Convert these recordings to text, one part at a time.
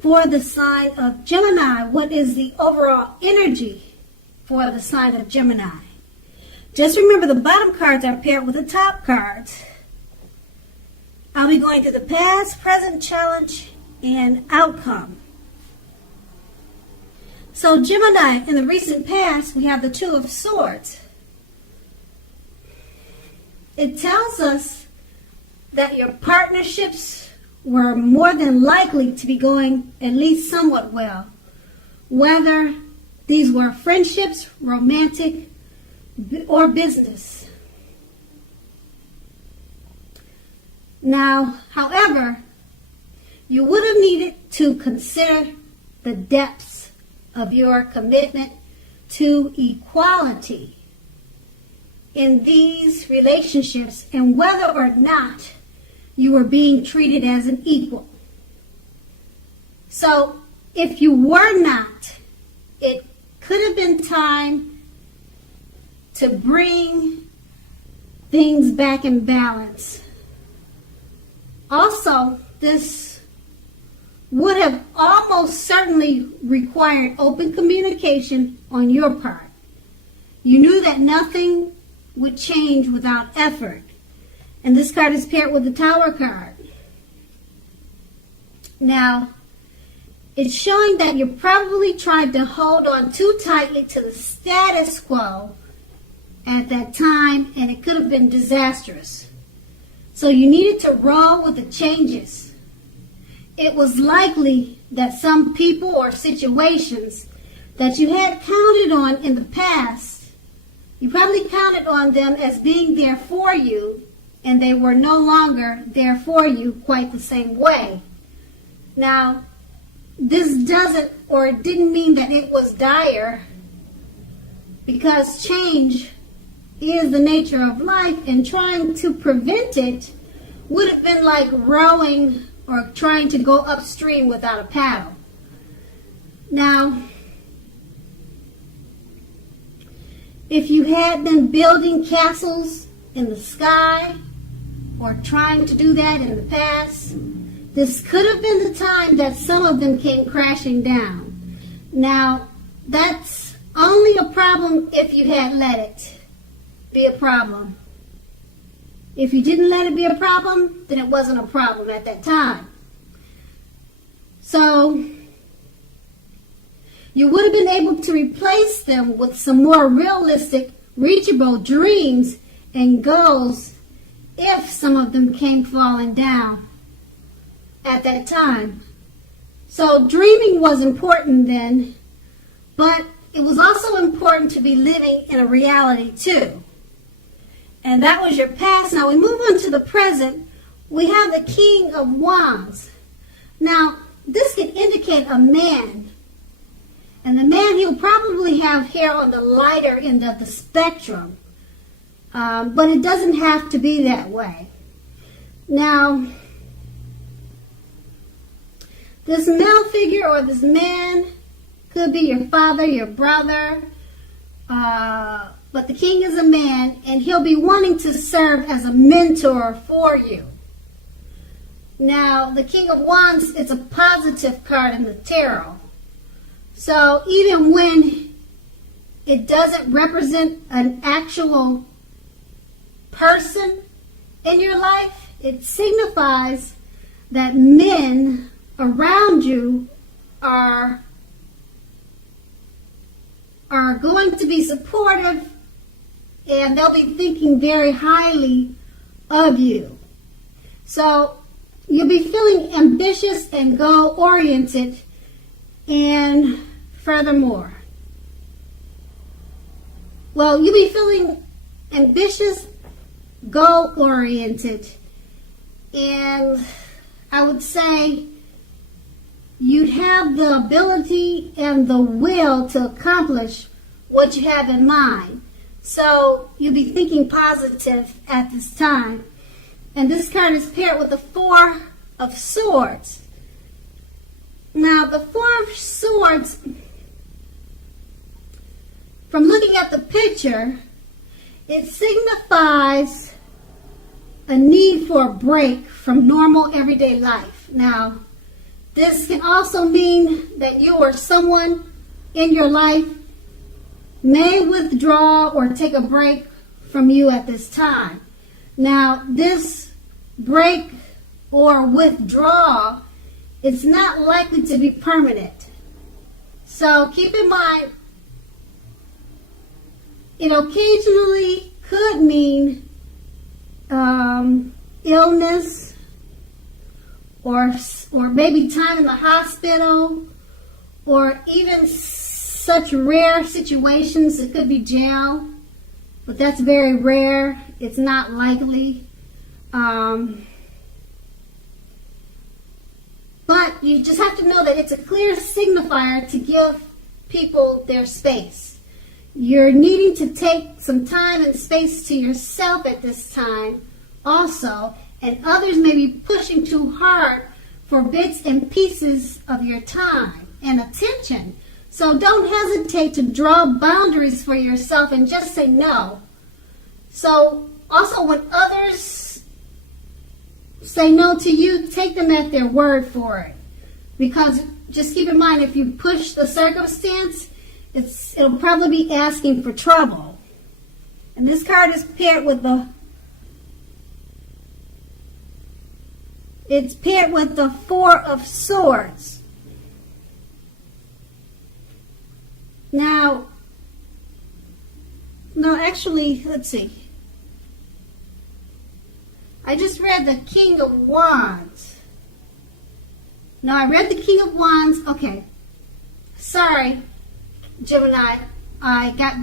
for the sign of Gemini. What is the overall energy for the sign of Gemini? Just remember the bottom cards are paired with the top cards. I'll be going to the past, present, challenge, and outcome. So Gemini, in the recent past, we have the Two of Swords. It tells us that your partnerships were more than likely to be going at least somewhat well, whether these were friendships, romantic, or business. Now, however, you would have needed to consider the depths of your commitment to equality in these relationships and whether or not you were being treated as an equal. So, if you were not, it could have been time to bring things back in balance. Also, this would have almost certainly required open communication on your part. You knew that nothing would change without effort. And this card is paired with the Tower card. Now, it's showing that you probably tried to hold on too tightly to the status quo at that time, and it could have been disastrous. So you needed to roll with the changes. It was likely that some people or situations that you had counted on in the past, you probably counted on them as being there for you, and they were no longer there for you quite the same way. Now, this doesn't or didn't mean that it was dire, because change is the nature of life, and trying to prevent it would have been like rowing or trying to go upstream without a paddle. Now, if you had been building castles in the sky or trying to do that in the past, this could have been the time that some of them came crashing down. Now, that's only a problem if you had let it be a problem. If you didn't let it be a problem, then it wasn't a problem at that time. So, you would have been able to replace them with some more realistic, reachable dreams and goals if some of them came falling down at that time. So dreaming was important then, but it was also important to be living in a reality too. And that was your past. Now we move on to the present. We have the King of Wands. Now, this can indicate a man. And the man, he'll probably have hair on the lighter end of the spectrum. But it doesn't have to be that way. Now, this male figure or this man could be your father, your brother, but the king is a man, and he'll be wanting to serve as a mentor for you. Now, the King of Wands is a positive card in the tarot. So even when it doesn't represent an actual person in your life, it signifies that men around you are going to be supportive, and they'll be thinking very highly of you. So you'll be feeling ambitious and goal-oriented, and furthermore, you'll be feeling ambitious, goal-oriented, and I would say you'd have the ability and the will to accomplish what you have in mind. So you'll be thinking positive at this time. And this card is paired with the Four of Swords. Now, the Four of Swords, from looking at the picture, it signifies a need for a break from normal everyday life. Now, This can also mean that you or someone in your life may withdraw or take a break from you at this time. Now, this break or withdrawal is not likely to be permanent. So keep in mind, it occasionally could mean illness or maybe time in the hospital, or even such rare situations. It could be jail, but that's very rare. It's not likely. But you just have to know that it's a clear signifier to give people their space. You're needing to take some time and space to yourself at this time also, and others may be pushing too hard for bits and pieces of your time and attention. So don't hesitate to draw boundaries for yourself and just say no. So also, when others say no to you, take them at their word for it. Because just keep in mind, if you push the circumstance, it'll probably be asking for trouble. And this card is paired with the Four of Swords. Now, no, actually, let's see. I just read the King of Wands. No, I read the King of Wands. Okay. Sorry, Gemini. I got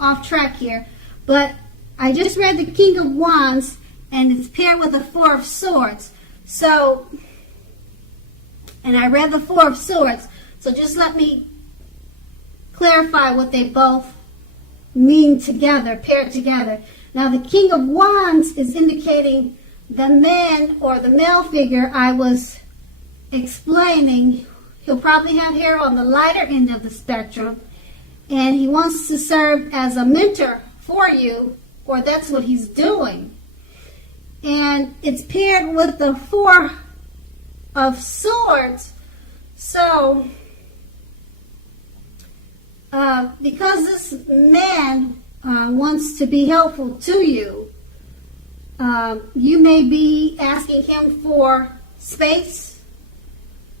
off track here. But I just read the King of Wands, and it's paired with the Four of Swords. So, and I read the Four of Swords. So just let me clarify what they both mean together, paired together. Now, the King of Wands is indicating the man or the male figure I was explaining. He'll probably have hair on the lighter end of the spectrum, and he wants to serve as a mentor for you, or that's what he's doing. And it's paired with the Four of Swords. So, because this man wants to be helpful to you, you may be asking him for space.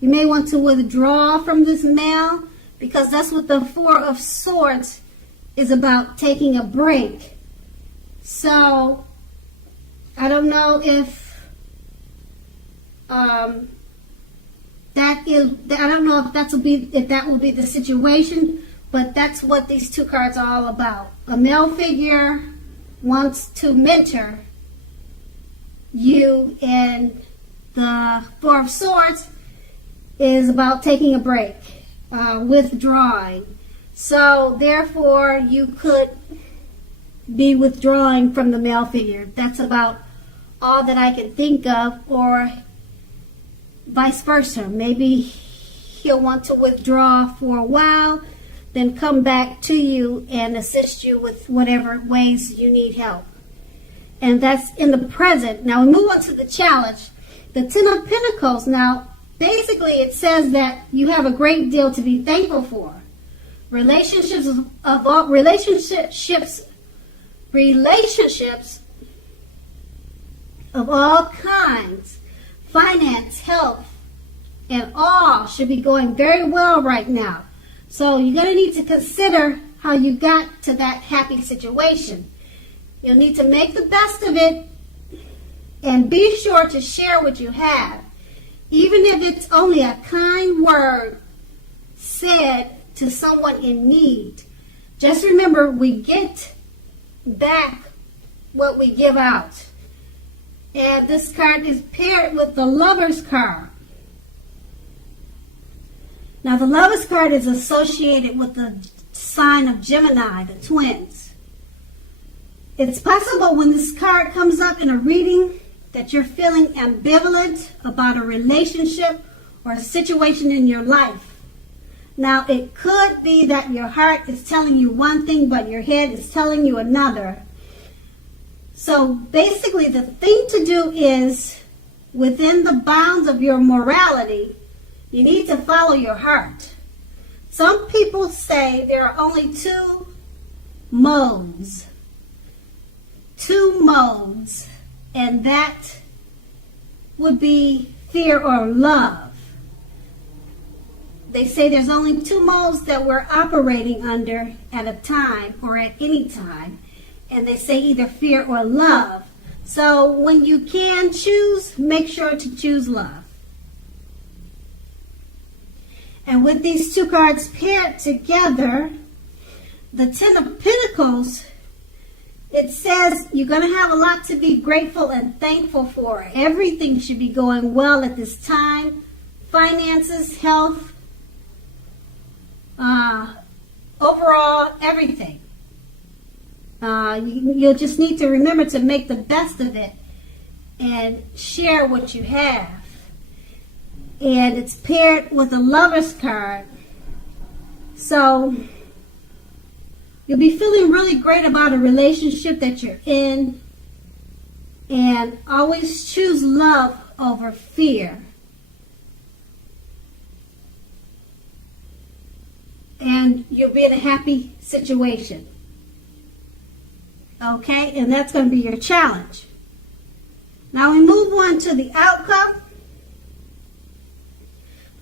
You may want to withdraw from this male, because that's what the Four of Swords is about, taking a break. So, I don't know if that will be the situation, but that's what these two cards are all about. A male figure wants to mentor you, and the Four of Swords is about taking a break, withdrawing. So therefore, you could be withdrawing from the male figure. That's about all that I can think of, or vice versa. Maybe he'll want to withdraw for a while, then come back to you and assist you with whatever ways you need help. And that's in the present. Now we move on to the challenge. The Ten of Pentacles. Now, basically it says that you have a great deal to be thankful for. Relationships of all kinds, finance, health, and all should be going very well right now. So you're going to need to consider how you got to that happy situation. You'll need to make the best of it, and be sure to share what you have, even if it's only a kind word said to someone in need. Just remember, we get back what we give out. And this card is paired with the Lover's card. Now, the Lover's card is associated with the sign of Gemini, the twins. It's possible when this card comes up in a reading that you're feeling ambivalent about a relationship or a situation in your life. Now, it could be that your heart is telling you one thing, but your head is telling you another. So basically, the thing to do is within the bounds of your morality, you need to follow your heart. Some people say there are only two modes, and that would be fear or love. They say there's only two modes that we're operating under at a time or at any time, and they say either fear or love. So when you can choose, make sure to choose love. And with these two cards paired together, the Ten of Pentacles, it says you're going to have a lot to be grateful and thankful for. Everything should be going well at this time. Finances, health, overall, everything. You'll just need to remember to make the best of it and share what you have. And it's paired with a Lover's card. So you'll be feeling really great about a relationship that you're in. And always choose love over fear. And you'll be in a happy situation. Okay, and that's going to be your challenge. Now we move on to the outcome.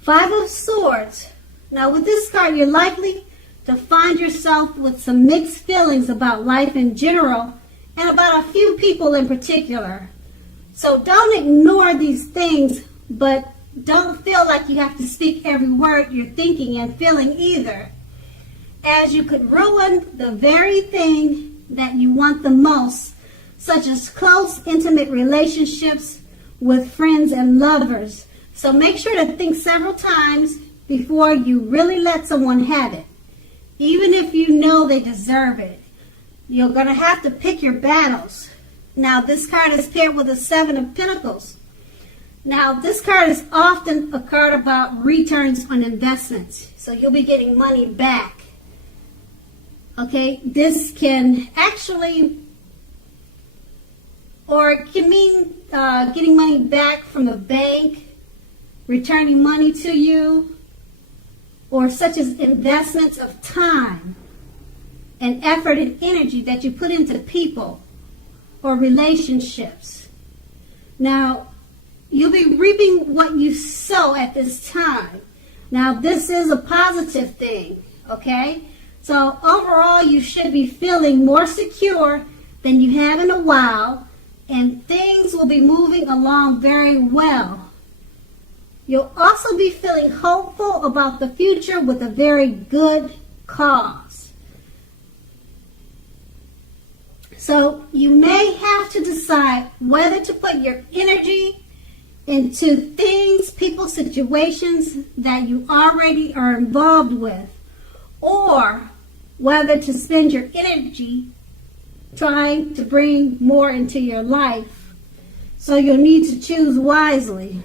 Five of Swords. Now with this card, you're likely to find yourself with some mixed feelings about life in general and about a few people in particular. So don't ignore these things, but don't feel like you have to speak every word you're thinking and feeling either, as you could ruin the very thing that you want the most, such as close, intimate relationships with friends and lovers. So make sure to think several times before you really let someone have it, even if you know they deserve it. You're going to have to pick your battles. Now, this card is paired with a Seven of Pentacles. Now, this card is often a card about returns on investments. So you'll be getting money back. Okay, this can actually, or it can mean getting money back from a bank, returning money to you, or such as investments of time and effort and energy that you put into people or relationships. Now, you'll be reaping what you sow at this time. Now, this is a positive thing, okay? So overall, you should be feeling more secure than you have in a while, and things will be moving along very well. You'll also be feeling hopeful about the future with a very good cause. So you may have to decide whether to put your energy into things, people, situations that you already are involved with, or whether to spend your energy trying to bring more into your life. So you'll need to choose wisely.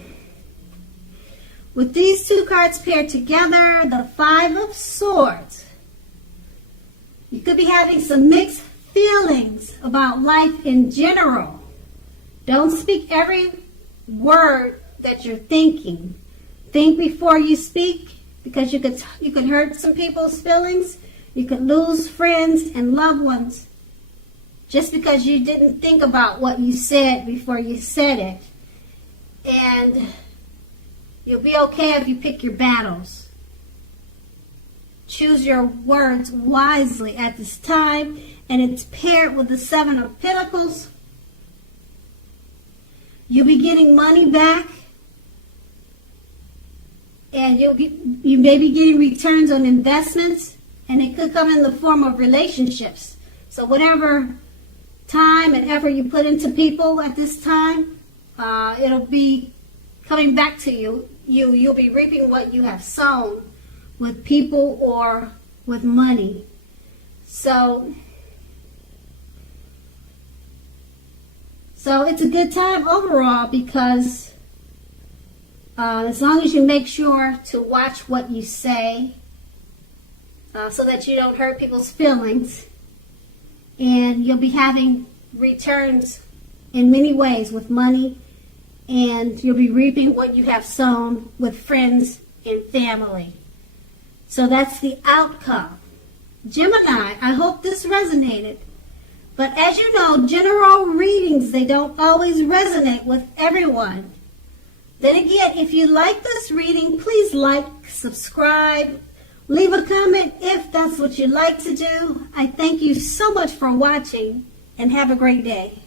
With these two cards paired together, the Five of Swords, you could be having some mixed feelings about life in general. Don't speak every word that you're thinking. Think before you speak, because you could hurt some people's feelings. You could lose friends and loved ones just because you didn't think about what you said before you said it. And you'll be okay if you pick your battles. Choose your words wisely at this time, and it's paired with the Seven of Pentacles. You'll be getting money back, and you may be getting returns on investments, and it could come in the form of relationships. So whatever time and effort you put into people at this time, it'll be coming back to you. You'll be reaping what you have sown with people or with money. So it's a good time overall, because as long as you make sure to watch what you say, so that you don't hurt people's feelings, and you'll be having returns in many ways with money and you'll be reaping what you have sown with friends and family. So that's the outcome. Gemini, I hope this resonated. But as you know, general readings, they don't always resonate with everyone. Then again, if you like this reading, please like, subscribe, leave a comment if that's what you like to do. I thank you so much for watching, and have a great day.